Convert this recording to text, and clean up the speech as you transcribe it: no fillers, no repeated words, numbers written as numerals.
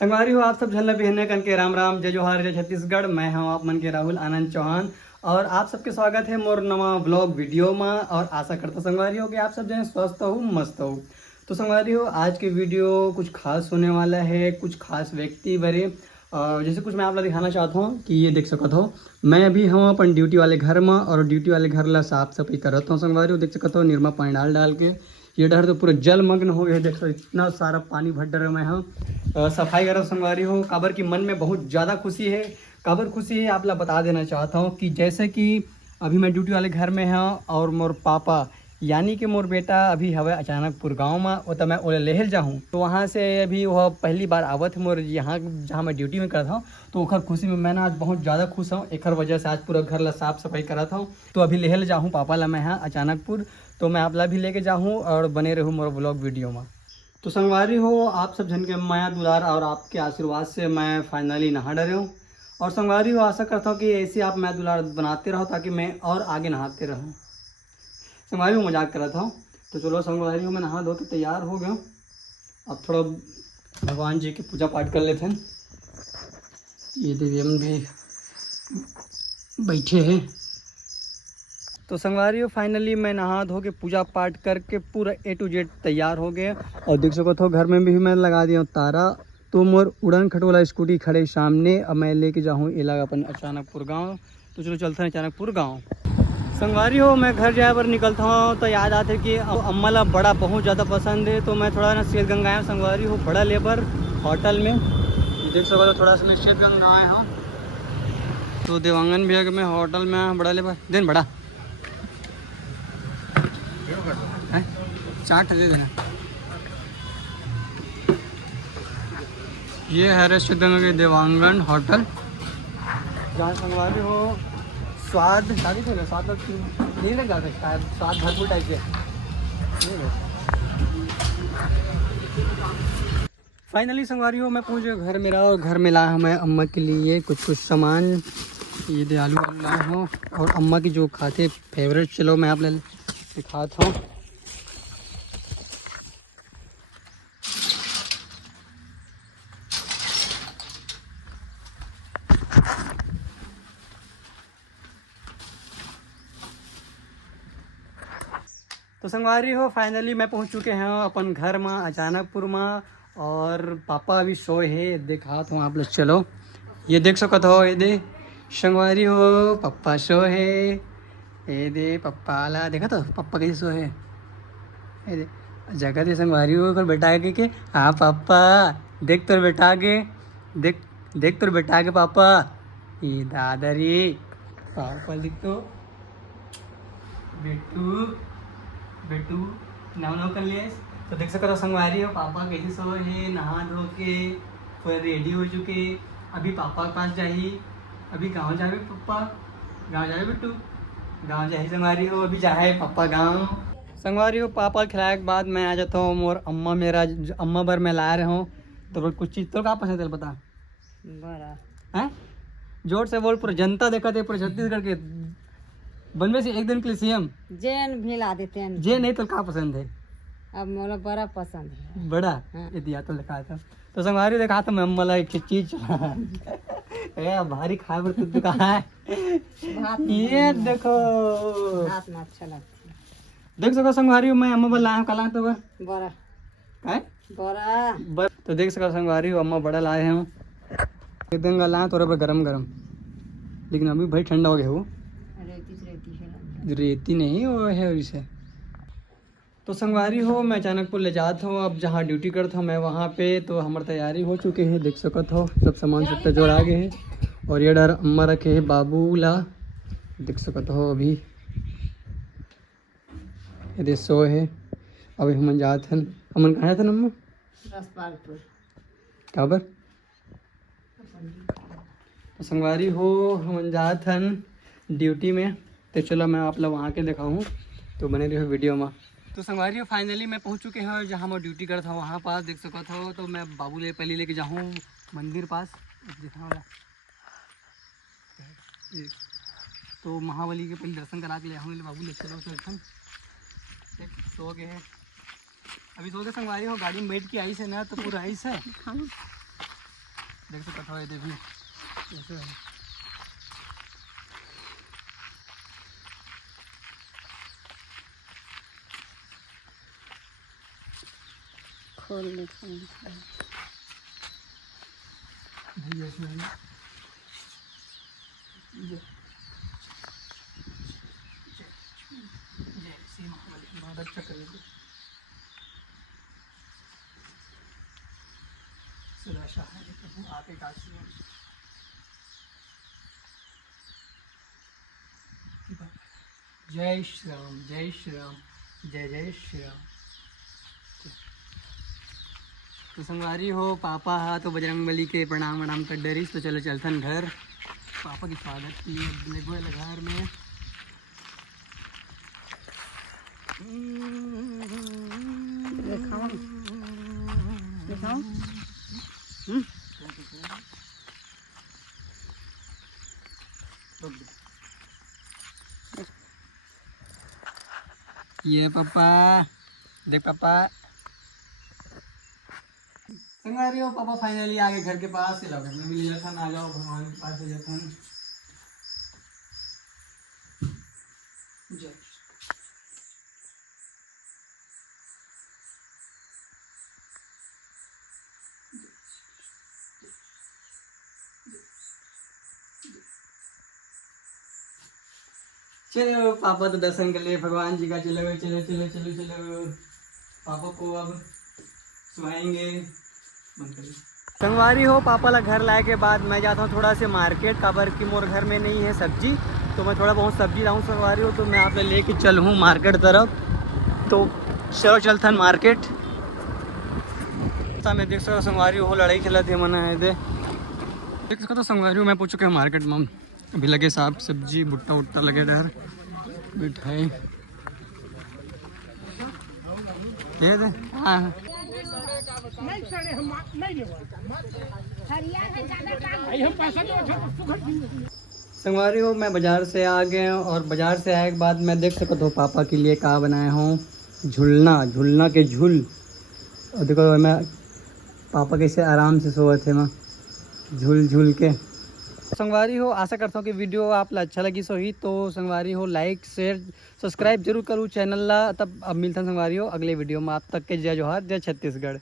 संगवारी हो आप सब झलना बिहने कन के राम राम जय जोहार जय छत्तीसगढ़। मैं हूं आप मन के राहुल आनंद चौहान और आप सबके स्वागत है मोर नवा व्लॉग वीडियो में। और आशा करता संगवारी हो कि आप सब जो स्वस्थ हो मस्त हो। तो संगवारी हो आज के वीडियो कुछ खास होने वाला है, कुछ खास व्यक्ति बरे जैसे कुछ मैं आप लोग दिखाना चाहता हूँ कि ये देख सकते हो मैं अभी हूँ अपन ड्यूटी वाले घर में और ड्यूटी वाले घर ला साफ सफाई करता हूँ। संगवारी हो देख सकते हो निरमा पानी डाल डाल के ये डर तो पूरा जलमग्न हो गया। देख सकते इतना सारा पानी भर डर में हूँ सफाई कर संगवारी हो। काबर की मन में बहुत ज़्यादा खुशी है। काबर खुशी है आप लोग बता देना चाहता हूँ कि जैसे कि अभी मैं ड्यूटी वाले घर में हूँ और मोर पापा यानी कि मोर बेटा अभी हवे अचानकपुर गांव में वो तो मैं ओले लेहल जाऊँ तो वहाँ से अभी वह पहली बार आवत है मोर यहाँ जहाँ मैं ड्यूटी में करता हूँ। तो ओखर खुशी में मैं आज बहुत ज़्यादा खुश हूँ। एक वजह से आज पूरा घर ला साफ सफाई करा था। तो अभी लेहल जाऊँ पापा ला मैं यहाँ अचानकपुर। तो मैं आप ला भी लेके जाऊँ और बने रहूँ मोर ब्लॉग वीडियो में। तो संगवारी हो आप सब जन के माया दुलार और आपके आशीर्वाद से मैं फाइनली नहा डरे हूँ। और संगवारी हो आशा करता हूँ कि ऐसे आप माया दुलार बनाते रहो ताकि मैं और आगे नहाते रहूँ। संगवारी हो मजाक कर रहा था। तो चलो संगवारी हो मैं नहा धो के तैयार हो गया। अब थोड़ा भगवान जी की पूजा पाठ कर लेते हैं। ये देवी भी बैठे हैं। तो संगवारी हो फाइनली मैं नहा धो के पूजा पाठ करके पूरा A to Z तैयार हो गए। और देख सको तो घर में भी मैं लगा दिया हूँ तारा। तो मोर उड़न खटोला स्कूटी खड़े सामने। अब मैं लेके जाऊँ इलाका अपन अचानकपुर गांव। तो चलो चलते हैं अचानकपुर गांव। संगवारी हो मैं घर जाए पर निकलता हूँ तो याद आते कि अम्मा ला बड़ा बहुत ज़्यादा पसंद है। तो मैं थोड़ा ना श्वेत गंगा आया संगवारी हो बड़ा लेबर होटल में। देख सको तो थोड़ा सा मैं श्वेत गंगा आया हूँ। तो देवांगन भैया के मैं होटल में आया बड़ा लेबर दिन बड़ा है चाट दे देना। ये है श्वेतगंगा के देवांगन होटल जहाँ संगवारी हो स्वाद शादी थे स्वाद नहीं लग जाता शायद स्वाद भरपूर टाइप के। फाइनली संगवारी हो मैं पहुँच गया घर मेरा और घर में लाया हूँ मैं अम्मा के लिए कुछ सामान। ये दे आलू वालू लाया हूँ और अम्मा की जो खाते फेवरेट चलो मैं आप दिखाता हूँ। तो संगवारी हो फाइनली मैं पहुंच चुके हैं अपन घर में अचानकपुर में। और पापा अभी सोए है दिखा तो आप लोग चलो ये देख सकते हो। ये दे संगवारी हो पप्पा सो है। ये दे पप्पा ला देखा तो पप्पा कैसे सो है। ये दे जगह दे संगवारी हो कर बैठा के हाँ पापा देख तो बैठा के देख देख तो बैठा के पापा ये दादारी पापा लिख तो बेटू बेटू नाव नाव कर लिए। तो देख सकते हो संगवारी हो पापा कैसे सो है नहा धो के पूरे रेडी हो चुके। अभी पापा के पास जाही अभी गांव जाए पापा गांव जाए बेटू गांव जाए संगवारी हो अभी जाए पापा गांव। संगवारी हो पापा खिलाए के बाद मैं आ जाता हूँ मोर अम्मा मेरा अम्मा भर मैं ला रहा हूँ। तो कुछ चीज़ तो क्या पसंद है बता बड़ा है जोर से बोल। पूरा जनता देखा थे पूरे छत्तीसगढ़ के बनवे से एक दिन के लिए सीएम जेन भी ला देते हैं। जे नहीं तो क्या पसंद है अब मोला बड़ा पसंद है बड़ा हाँ। ये दिया तो लिखा था। तो संगवारी देखा था मैं अम्मा एक चीज भारी खाए पर तू कहा है ये देखो हाथ में अच्छा लगता है। देख सको संगवारी मैं अम्मा बल लाया कला तो बड़ा है बड़ा तो देख सको संगवारी अम्मा बड़ा लाए हैं एकदम लाए थोड़ा पर गरम गरम। लेकिन अभी भाई ठंडा हो गया वो रेती है रेती नहीं वो है इसे। तो संगवारी हो मैं अचानकपुर ले जाता हूँ अब जहाँ ड्यूटी करता हूँ मैं वहाँ पे। तो हमारी तैयारी हो चुके हैं देख सकते हो सब सामान सब जोड़ आ गए हैं। और ये डर अम्मा रखे है बाबू ला देख सकते हो अभी ये सो है। अभी हम जाते हैं हमन कहाँ थे अम्मा काबर। तो संगवारी हो हम जाते हैं ड्यूटी में। तो चलो मैं आप लोग वहाँ के दिखाऊँ तो बने रही वीडियो में। तो संगवारी फाइनली मैं पहुंच चुके हैं जहां मैं ड्यूटी करता था वहां पास देख सका था। तो मैं बाबू ले पहले लेके जाऊँ मंदिर पास दिखाऊंगा। तो महाबली के पहले दर्शन करा के ले आऊँगे बाबू ले चलो दर्शन सो गए हैं अभी सो के संगवारी हो गाड़ी में बैठ के आई से ना तो पूरा आई से देख सकते हो ये भी ऐसे है। खोल ले भैया इसमें बहुत अच्छा करेंगे। सदा सहाय प्रभु आपे काशी में। जय श्री राम, जय श्री राम, जय जय श्री राम। तो संगवारी हो पापा हा तो बजरंगबली के प्रणाम वणाम कर डरिस। तो चलो चलथन घर पापा की स्वागत के लिए घर में। दिखाओ दिखाओ। ये पापा देख पापा। संगवारी हो पापा फाइनली आ गए घर के पास। घर में मिल जाथन, आ जाओ भगवान के पास जाथन। जय चलो पापा तो दर्शन कर लिए भगवान जी का। चलो चलो चलो चलो चलो पापा को अब सुहाएंगे। संगवारी हो पापा ला घर लाए के बाद मैं जाता हूँ थोड़ा से मार्केट। काबर की मोर घर में नहीं है सब्जी, तो मैं थोड़ा बहुत सब्जी लाऊँ। संगवारी हो तो मैं आप लेके चलूँ मार्केट तरफ। तो चलो चलथन मार्केट। मैं देख सकता संगवारी हो लड़ाई खेला थे मना है दे देख सकता। संगवारी हो मैं पूछ चुका मार्केट में अभी लगे साग सब्जी भुट्टा उट्टा लगे डर मिठाई ये दे। हाँ संगवारी हो मैं बाजार से आ गए हूँ और बाजार से आए के बाद मैं देख सकता हूँ पापा के लिए क्या बनाया हूँ। झुलना झुलना के झुल। और देखो मैं पापा कैसे आराम से सोए थे मैं झूल झूल के। संगवारी हो आशा करता हूँ कि वीडियो आप ला अच्छा लगी सही। तो संगवारी हो लाइक शेयर सब्सक्राइब जरूर करूँ चैनल ला। तब अब मिलता संगवारी हो अगले वीडियो में। आप तक के जय जोहार, जय छत्तीसगढ़।